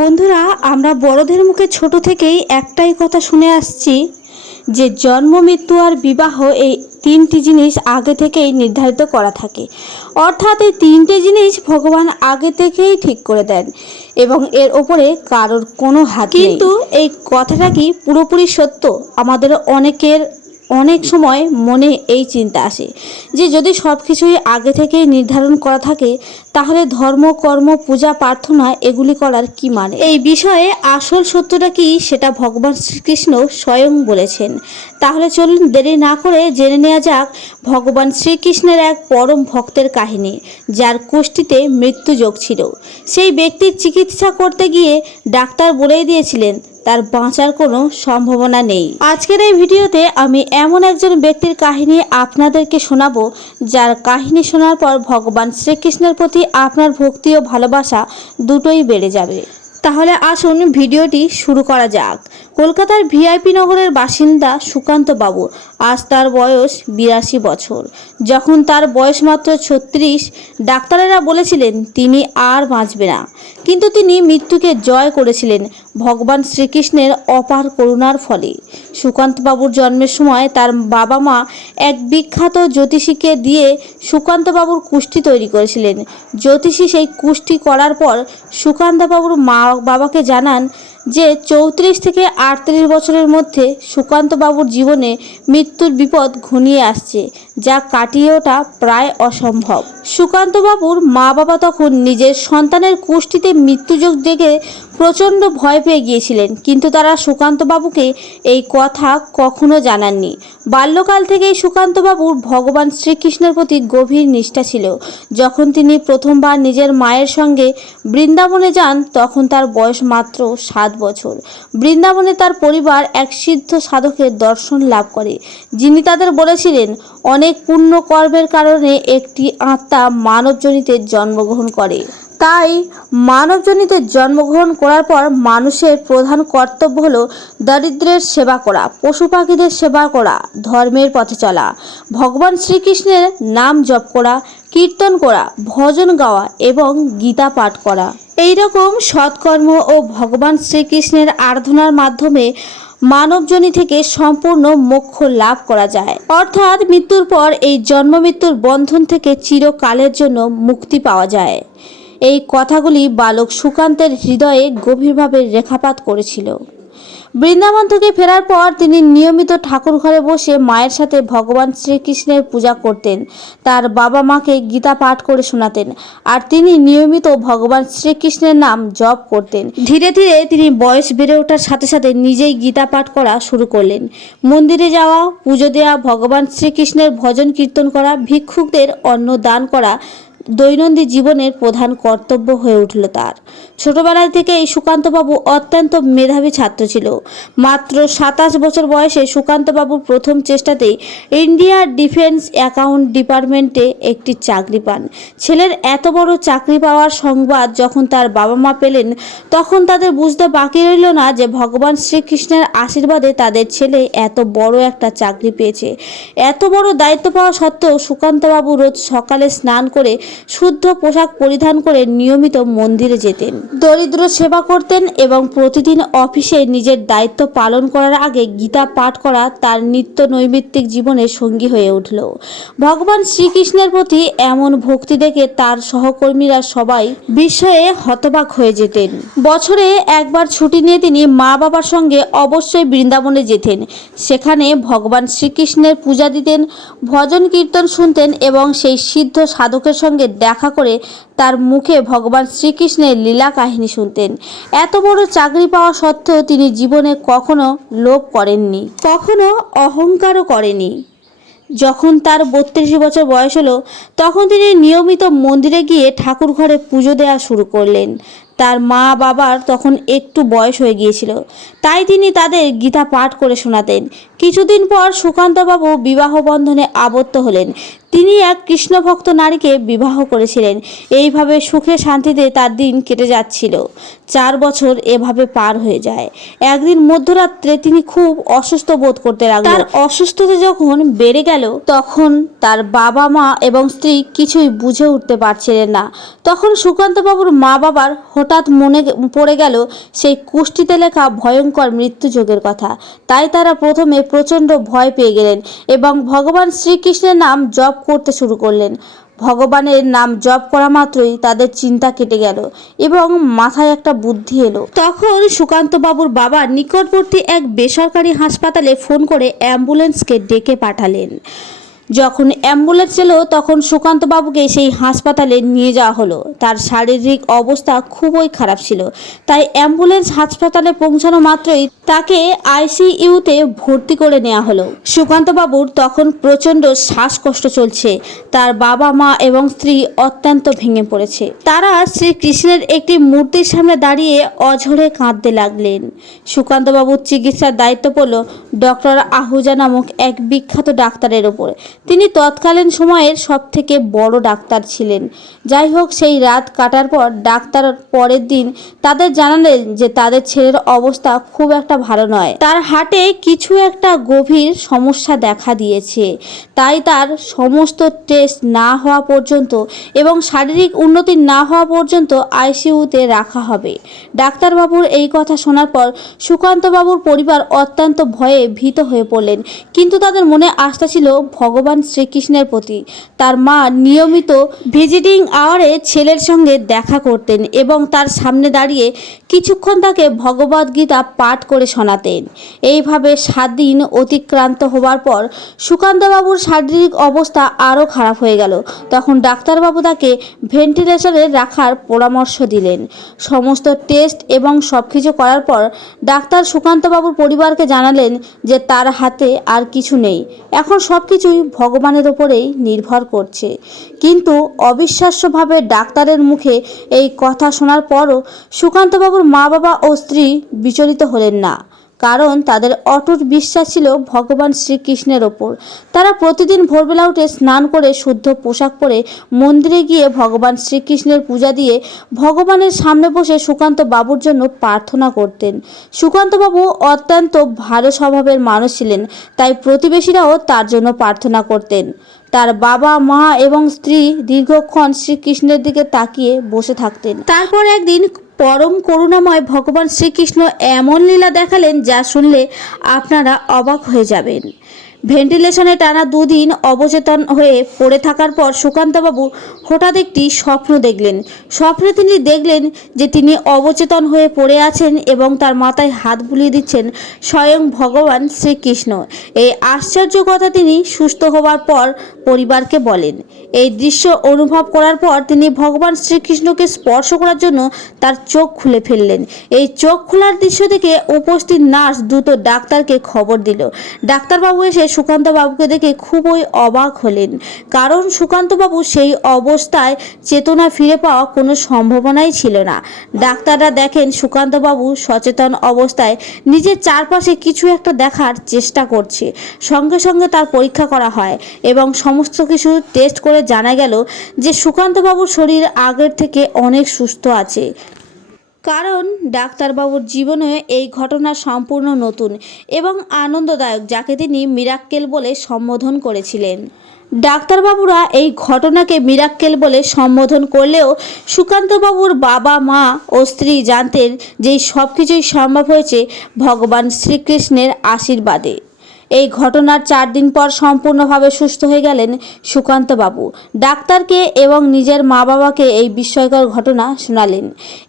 বন্ধুরা, আমরা বড়দের মুখে ছোট থেকেই একটাই কথা শুনে আসছি যে জন্ম, মৃত্যু আর বিবাহ এই তিনটি জিনিস আগে থেকেই নির্ধারিত করা থাকে। অর্থাৎ এই তিনটে জিনিস ভগবান আগে থেকেই ঠিক করে দেন এবং এর ওপরে কারোর কোনো হাত নেই। কিন্তু এই কথাটা কি পুরোপুরি সত্য? আমাদের অনেক সময় মনে এই চিন্তা আসে যে যদি সব কিছুই আগে থেকেই নির্ধারণ করা থাকে তাহলে ধর্ম, কর্ম, পূজা, প্রার্থনা এগুলি করার কি মানে? এই বিষয়ে আসল সত্যটা কি সেটা ভগবান শ্রীকৃষ্ণ স্বয়ং বলেছেন। তাহলে চলুন দেরি না করে জেনে নেওয়া যাক ভগবান শ্রীকৃষ্ণের এক পরম ভক্তের কাহিনী, যার কুষ্ঠিতে মৃত্যুযোগ ছিল। সেই ব্যক্তির চিকিৎসা করতে গিয়ে ডাক্তার বলেই দিয়েছিলেন তার বাঁচার কোনো সম্ভাবনা নেই। আজকের এই ভিডিওতে আমি এমন একজন ব্যক্তির কাহিনী আপনাদেরকে শোনাবো, যার কাহিনী শোনার পর ভগবান শ্রীকৃষ্ণের প্রতি আপনার ভক্তি ও ভালোবাসা দুটোই বেড়ে যাবে। তাহলে আসুন ভিডিওটি শুরু করা যাক। কলকাতার ভিআইপি নগরের বাসিন্দা সুকান্ত বাবু। আজ তার বয়স 82 বছর। যখন তার বয়স মাত্র 36, ডাক্তারেরা বলেছিলেন তিনি আর বাঁচবে না, কিন্তু তিনি মৃত্যুকে জয় করেছিলেন ভগবান শ্রীকৃষ্ণের অপার করুণার ফলে। সুকান্ত বাবুর জন্মের সময় তার বাবা মা এক বিখ্যাত জ্যোতিষীকে দিয়ে সুকান্ত বাবুর কুষ্ঠি তৈরি করেছিলেন। জ্যোতিষী সেই কুষ্ঠি করার পর সুকান্ত বাবুর মা বাবাকে জানান যে 34 থেকে 38 বছরের মধ্যে সুকান্ত বাবুর জীবনে মৃত্যুর বিপদ ঘনিয়ে আসছে, যা কাটিয়ে ওঠা প্রায় অসম্ভব। সুকান্ত বাবুর মা বাবা তখন নিজের সন্তানের কুষ্ঠিতে মৃত্যুযোগ দেখে প্রচণ্ড ভয় পেয়ে গিয়েছিলেন, কিন্তু তারা সুকান্ত বাবুকে এই কথা কখনো জানাননি। বাল্যকাল থেকেই সুকান্ত বাবুর ভগবান শ্রীকৃষ্ণের প্রতি গভীর নিষ্ঠা ছিল। যখন তিনি প্রথমবার নিজের মায়ের সঙ্গে বৃন্দাবনে যান তখন তার বয়স মাত্র 7 বছর। বৃন্দাবনে তার পরিবার এক সিদ্ধ সাধকের দর্শন লাভ করে, যিনি তাদের বলেছিলেন অনেক পুণ্য কর্মের কারণে একটি আত্মা মানবজনিতে জন্মগ্রহণ করে। তাই মানবজনিতে জন্মগ্রহণ করার পর মানুষের প্রধান কর্তব্য হলো দরিদ্রের সেবা করা, পশু পাখিদের সেবা করা, ধর্মের পথে চলা, ভগবান শ্রীকৃষ্ণের নাম জপ করা, কীর্তন করা, ভজন গাওয়া এবং গীতা পাঠ করা। এই রকম সৎকর্ম ও ভগবান শ্রীকৃষ্ণের আরাধনার মাধ্যমে মানবজনী থেকে সম্পূর্ণ মোক্ষ লাভ করা যায়। অর্থাৎ মৃত্যুর পর এই জন্ম মৃত্যুর বন্ধন থেকে চিরকালের জন্য মুক্তি পাওয়া যায়। এই কথাগুলি বালক সুকান্তের হৃদয়ে গভীরভাবে রেখাপাত করেছিল। বৃন্দাবন থেকে ফেরার পর তিনি নিয়মিত ঠাকুর ঘরে বসে মায়ের সাথে ভগবান শ্রীকৃষ্ণের পূজা করতেন। তার বাবা মাকে গীতা পাঠ করে শোনাতেন আর তিনি নিয়মিত ভগবান শ্রীকৃষ্ণের নাম জপ করতেন। ধীরে ধীরে তিনি বয়স বেড়ে ওঠার সাথে সাথে নিজেই গীতা পাঠ করা শুরু করলেন। মন্দিরে যাওয়া, পুজো দেওয়া, ভগবান শ্রীকৃষ্ণের ভজন কীর্তন করা, ভিক্ষুকদের অন্ন দান করা দৈনন্দিন জীবনের প্রধান কর্তব্য হয়ে উঠল তার। ছোটবেলা থেকেই সুকান্তবাবু অত্যন্ত মেধাবী ছাত্র ছিল। মাত্র 27 বছর বয়সে সুকান্তবাবুর প্রথম চেষ্টাতেই ইন্ডিয়ার ডিফেন্স অ্যাকাউন্ট ডিপার্টমেন্টে একটি চাকরি পান। ছেলের এত বড় চাকরি পাওয়ার সংবাদ যখন তার বাবা মা পেলেন তখন তাদের বুঝতে বাকি রইল না যে ভগবান শ্রীকৃষ্ণের আশীর্বাদে তাদের ছেলে এত বড় একটা চাকরি পেয়েছে। এত বড় দায়িত্ব পাওয়া সত্ত্বেও সুকান্তবাবু রোজ সকালে স্নান করে শুদ্ধ পোশাক পরিধান করে নিয়মিত মন্দিরে যেতেন, দরিদ্র সেবা করতেন এবং প্রতিদিন অফিসে নিজের দায়িত্ব পালন করার আগে গীতা পাঠ করা তার নিত্য নৈমিত্তিক জীবনের সঙ্গী হয়ে উঠল। ভগবান শ্রীকৃষ্ণের প্রতি এমন ভক্তি দেখে তার সহকর্মীরা সবাই বিস্ময়ে হতবাক হয়ে যেতেন। বছরে একবার ছুটি নিয়ে তিনি মা বাবার সঙ্গে অবশ্যই বৃন্দাবনে যেতেন। সেখানে ভগবান শ্রীকৃষ্ণের পূজা দিতেন, ভজন কীর্তন শুনতেন এবং সেই সিদ্ধ সাধকের সঙ্গে দেখা করে তার মুখে ভগবান শ্রীকৃষ্ণের লীলা কাহিনী শুনতেন। এত বড় চাকরি পাওয়া সত্ত্বেও তিনি জীবনে কখনো লোভ করেননি, কখনো অহংকারও করেনি। যখন তার 32 বছর বয়স হলো তখন তিনি নিয়মিত মন্দিরে গিয়ে ঠাকুর ঘরে পুজো দেওয়া শুরু করলেন। তার মা বাবার তখন একটু বয়স হয়ে গিয়েছিল, তাই তিনি তাদের গীতা পাঠ করে শোনাতেন। কিছুদিন পর সুকান্তবাবু বিবাহ বন্ধনে আবদ্ধ হলেন। তিনি এক কৃষ্ণভক্ত নারীকে বিবাহ করেছিলেন। এইভাবে সুখে শান্তিতে তার দিন কেটে যাচ্ছিল। 4 বছর এভাবে পার হয়ে যায়। একদিন মধ্যরাত্রে তিনি খুব অসুস্থ বোধ করতে লাগলেন। তার অসুস্থতা যখন বেড়ে গেল তখন তার বাবা মা এবং স্ত্রী কিছুই বুঝে উঠতে পারছিলেন না। তখন সুকান্তবাবুর মা বাবার হঠাৎ মনে পড়ে গেল সেই কুষ্টিতে লেখা ভয়ঙ্কর মৃত্যুযোগের কথা। তাই তারা প্রথমে প্রচণ্ড ভয় পেয়ে গেলেন এবং ভগবান শ্রীকৃষ্ণের নাম জপ করতে শুরু করলেন। ভগবানের নাম জপ করা মাত্রই তাদের চিন্তা কেটে গেল এবং মাথায় একটা বুদ্ধি এলো। তখন সুকান্ত বাবুর বাবা নিকটবর্তী এক বেসরকারি হাসপাতালে ফোন করে অ্যাম্বুলেন্সকে ডেকে পাঠালেন। যখন অ্যাম্বুলেন্স এলো তখন সুকান্ত বাবুকে সেই হাসপাতালে নিয়ে যাওয়া হলো। তার শারীরিক অবস্থা খুবই খারাপ ছিল, তাই অ্যাম্বুলেন্স হাসপাতালে পৌঁছানো মাত্রই তাকে আইসিইউতে ভর্তি করে নেওয়া হলো। সুকান্ত বাবুর তখন প্রচণ্ড শ্বাসকষ্ট চলছে। তার বাবা মা এবং স্ত্রী অত্যন্ত ভেঙে পড়েছে। তারা শ্রীকৃষ্ণের একটি মূর্তির সামনে দাঁড়িয়ে অঝরে কাঁদতে লাগলেন। সুকান্ত বাবুর চিকিৎসার দায়িত্ব পড়ল ডক্টর আহুজা নামক এক বিখ্যাত ডাক্তারের ওপর। তিনি তৎকালীন সময়ের সবথেকে বড় ডাক্তার ছিলেন। যাই হোক, সেই রাত কাটার পর ডাক্তার পরের দিন তাদের জানালেন যে তাদের ছেলের অবস্থা খুব একটা ভালো নয়। তার হার্টে কিছু একটা গভীর সমস্যা দেখা দিয়েছে, তাই তার সমস্ত টেস্ট না হওয়া পর্যন্ত এবং শারীরিক উন্নতি না হওয়া পর্যন্ত আইসিইউতে রাখা হবে। ডাক্তারবাবুর এই কথা শোনার পর সুকান্ত বাবুর পরিবার অত্যন্ত ভয়ে ভীত হয়ে পড়লেন, কিন্তু তাদের মনে আস্থা ছিল ভগবান শ্রীকৃষ্ণের প্রতি। তার মা নিয়মিত ভিজিটিং আওয়ারে ছেলের সঙ্গে দেখা করতেন এবং তার সামনে দাঁড়িয়ে কিছুক্ষণ তাকে ভগবদ্গীতা পাঠ করে শোনাতেন। এইভাবে 7 দিন অতিক্রান্ত হওয়ার পর সুকান্তবাবুর শারীরিক অবস্থা আরও খারাপ হয়ে গেল। তখন ডাক্তারবাবু তাকে ভেন্টিলেশনে রাখার পরামর্শ দিলেন। সমস্ত টেস্ট এবং সব কিছু করার পর ডাক্তার সুকান্তবাবুর পরিবারকে জানালেন যে তার হাতে আর কিছু নেই, এখন সব কিছুই ভগবানের ওপরেই নির্ভর করছে। কিন্তু অবিশ্বাস্যভাবে ডাক্তারের মুখে এই কথা শোনার পরও সুকান্তবাবুর মা বাবা ও স্ত্রী বিচলিত হলেন না, কারণ তাদের অটুট বিশ্বাস ছিল ভগবান শ্রীকৃষ্ণের ওপর। তারা প্রতিদিন ভোরবেলা উঠে স্নান করে শুদ্ধ পোশাক পরে মন্দিরে গিয়ে ভগবান শ্রীকৃষ্ণের পূজা দিয়ে ভগবানের সামনে বসে সুকান্ত বাবুর জন্য প্রার্থনা করতেন। সুকান্ত বাবু অত্যন্ত ভালো স্বভাবের মানুষ ছিলেন, তাই প্রতিবেশীরাও তার জন্য প্রার্থনা করতেন। তার বাবা মা এবং স্ত্রী দীর্ঘক্ষণ শ্রীকৃষ্ণের দিকে তাকিয়ে বসে থাকতেন। তারপর একদিন পরম করুণাময় ভগবান শ্রীকৃষ্ণ এমন লীলা দেখালেন যা শুনলে আপনারা অবাক হয়ে যাবেন। ভেন্টিলেশনে টানা 2 দিন অবচেতন হয়ে পড়ে থাকার পর সুকান্তবাবু হঠাৎ একটি স্বপ্ন দেখলেন। স্বপ্নে তিনি দেখলেন যে তিনি অবচেতন হয়ে পড়ে আছেন এবং তার মাথায় হাত বুলিয়ে দিচ্ছেন স্বয়ং ভগবান শ্রীকৃষ্ণ। এই আশ্চর্য কথা তিনি সুস্থ হওয়ার পর পরিবারকে বলেন। এই দৃশ্য অনুভব করার পর তিনি ভগবান শ্রীকৃষ্ণকে স্পর্শ করার জন্য তার চোখ খুলে ফেললেন। এই চোখ খোলার দৃশ্য দেখে উপস্থিত নার্স দ্রুত ডাক্তারকে খবর দিল। ডাক্তারবাবু এসে সুকান্তবাবুকে দেখে খুবই অবাক হলেন, কারণ সুকান্তবাবু সেই অবস্থায় চেতনা ফিরে পাওয়া কোনো সম্ভাবনাই ছিল না। ডাক্তাররা দেখেন সুকান্তবাবু সচেতন অবস্থায় নিজের চারপাশে কিছু একটা দেখার চেষ্টা করছে। সঙ্গে সঙ্গে তার পরীক্ষা করা হয় এবং সমস্ত কিছু টেস্ট করে জানা গেল যে সুকান্তবাবুর শরীর আগের থেকে অনেক সুস্থ আছে। কারণ ডাক্তারবাবুর জীবনে এই ঘটনা সম্পূর্ণ নতুন এবং আনন্দদায়ক, যাকে তিনি মিরাক্কেল বলে সম্বোধন করেছিলেন। ডাক্তারবাবুরা এই ঘটনাকে মিরাক্কেল বলে সম্বোধন করলেও সুকান্তবাবুর বাবা মা ও স্ত্রী জানতেন যে সব কিছুই সম্ভব হয়েছে ভগবান শ্রীকৃষ্ণের আশীর্বাদে। এই ঘটনার 4 দিন পর সম্পূর্ণভাবে সুস্থ হয়ে গেলেন সুকান্তবাবু। ডাক্তারকে এবং নিজের মা বাবাকে এই বিস্ময়কর ঘটনা শোনালেন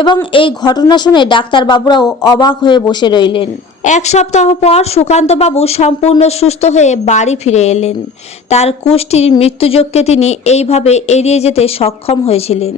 এবং এই ঘটনা শুনে ডাক্তারবাবুরাও অবাক হয়ে বসে রইলেন। 1 সপ্তাহ পর সুকান্তবাবু সম্পূর্ণ সুস্থ হয়ে বাড়ি ফিরে এলেন। তার কুষ্ঠির মৃত্যুযোগকে তিনি এইভাবে এড়িয়ে যেতে সক্ষম হয়েছিলেন।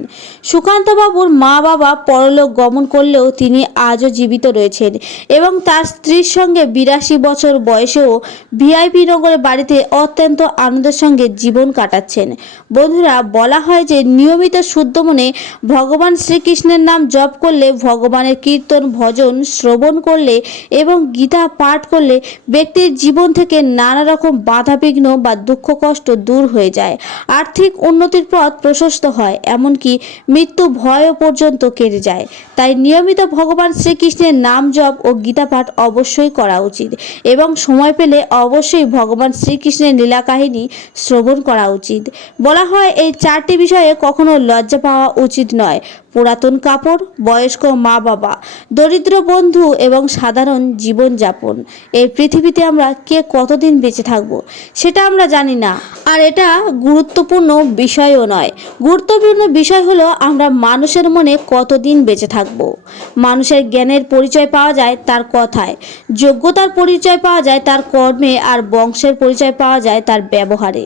সুকান্তবাবুর মা বাবা পরলোক গমন করলেও তিনি আজও জীবিত রয়েছেন এবং তার স্ত্রীর সঙ্গে 82 বছর বয়সেও ভিআইপি নগরের বাড়িতে অত্যন্ত আনন্দের সঙ্গে জীবন কাটাচ্ছেন। বন্ধুরা, বলা হয় যে নিয়মিত শুদ্ধ মনে ভগবান শ্রীকৃষ্ণের নাম জপ করলে, ভগবানের কীর্তন ভজন শ্রবণ করলে এবং গীতা পাঠ করলে ব্যক্তির জীবন থেকে নানা রকম বাধাবিঘ্ন বা দুঃখ কষ্ট দূর হয়ে যায়, আর্থিক উন্নতির পথ প্রশস্ত হয়, এমনকি মৃত্যু ভয়ও পর্যন্ত কেটে যায়। তাই নিয়মিত ভগবান শ্রীকৃষ্ণের নাম জপ ও গীতা পাঠ অবশ্যই করা উচিত এবং সময় পেলে অবশ্যই ভগবান শ্রীকৃষ্ণের লীলা কাহিনী শ্রবণ করা উচিত। বলা হয় এই 4টি বিষয়ে কখনো লজ্জা পাওয়া উচিত নয়। পুরাতন কাপড়, বয়স্ক মা বাবা, দরিদ্র বন্ধু এবং সাধারণ জীবনযাপন। এই পৃথিবীতে আমরা কে কতদিন বেঁচে থাকব সেটা আমরা জানি না, আর এটা গুরুত্বপূর্ণ বিষয়ও নয়। গুরুত্বপূর্ণ বিষয় হলো আমরা মানুষের মনে কতদিন বেঁচে থাকব। মানুষের জ্ঞানের পরিচয় পাওয়া যায় তার কথায়, যোগ্যতার পরিচয় পাওয়া যায় তার কর্মে, আর বংশের পরিচয় পাওয়া যায় তার ব্যবহারে।